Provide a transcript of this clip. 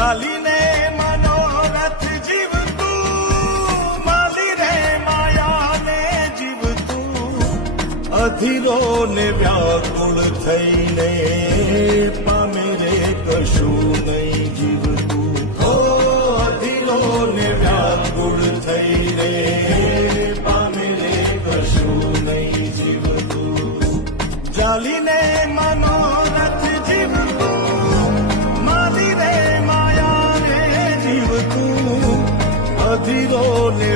ચાલીને મનોરથ જીવતું માલી રે માયાને જીવતું અધીરો ને વ્યાકુળ થઈને પામે રે કશું નહીં જીવતું ઓ અધીરો ને વ્યાકુળ થઈને પામે રે કશું નહીં જીવતું ચાલીને મનોરથ જીવતું માલી રે માયાને જીવતું અધીરો ને